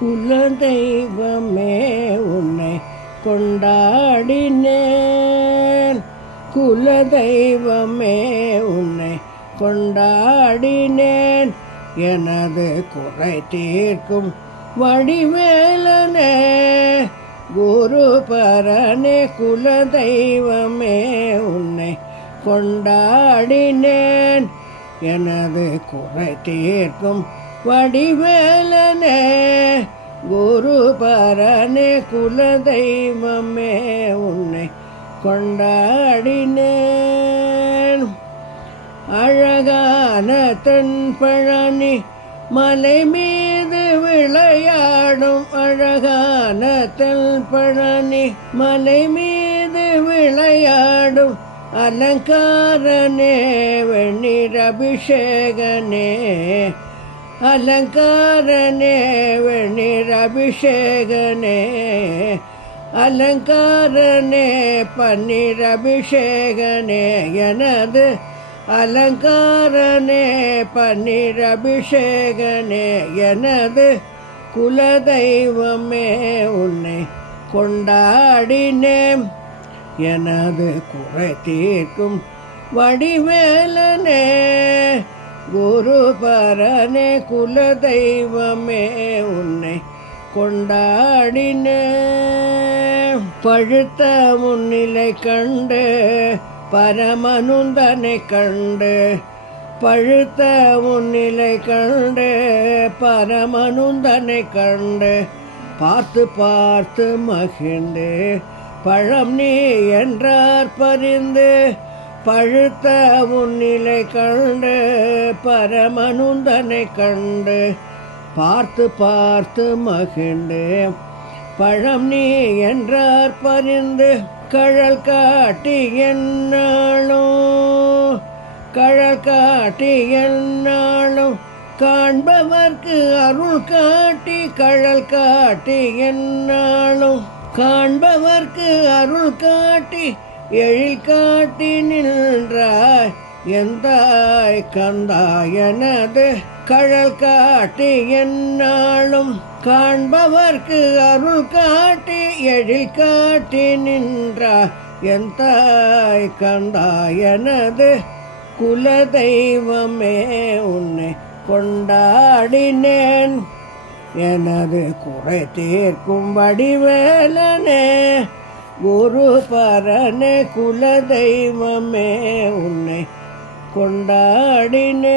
குலதெய்வமே உன்னை கொண்டாடினேன். குலதெய்வமே உன்னை கொண்டாடினேன். எனது குறை தீர்க்கும் வடிவேலனே குரு பரனே. குலதெய்வமே உன்னை கொண்டாடினேன். எனது குறை தீர்க்கும் வடிவேலனே குரு பரனே. குலதெய்வமே உன்னை கொண்டாடினேன். அழகான தென்பழனி மலை மீது விளையாடும். அழகான தென்பழனி மலை மீது விளையாடும். அலங்காரனே வெந்நீர் அபிஷேகனே. அலங்காரனே வெந்நீர் அபிஷேகனே. அலங்காரனே பன்னீர் அபிஷேகனே. எனது அலங்காரனே பன்னீர் அபிஷேகனே. எனது குலதெய்வமே உன்னை கொண்டாடினேன். எனது குறை தீர்க்கும் வடிவேலனே குரு பரனே. குலதெய்வமே உன்னை கொண்டாடினேன். பழுத்த முன்னிலை கண்டு பரமனுந்தனை கண்டு. பழுத்த முன்னிலை கண்டு பரமனுந்தனை கண்டு. பார்த்து பார்த்து மகிழ்ந்து பழம் நீ என்றார் பரிந்து. பழுத்த முன்னிலை கண்டு பரமனுந்தனை கண்டு. பார்த்து பார்த்து மகிழ்ந்து பழம் நீ என்றார் பரிந்து. கழல் காட்டி என்னாலும் கழல் காட்டி என்னாலும் காண்பவர்க்கு அருள் காட்டி. கழல் காட்டி என்னாலும் காண்பவர்க்கு அருள் காட்டி. எழில் காட்டி நின்றாய் எந்தாய் கந்தாய். எனது கழல் காட்டி என்னாலும் காண்பவர்க்கு அருள் காட்டி. எழில் காட்டி நின்றாய் எந்தாய் கந்தாய். எனது குலதெய்வமே உன்னை கொண்டாடினேன். எனது குறை தீர்க்கும் வடிவேலனே குரு பரனே. குலதெய்வமே உன்னை கொண்டாடினேன்.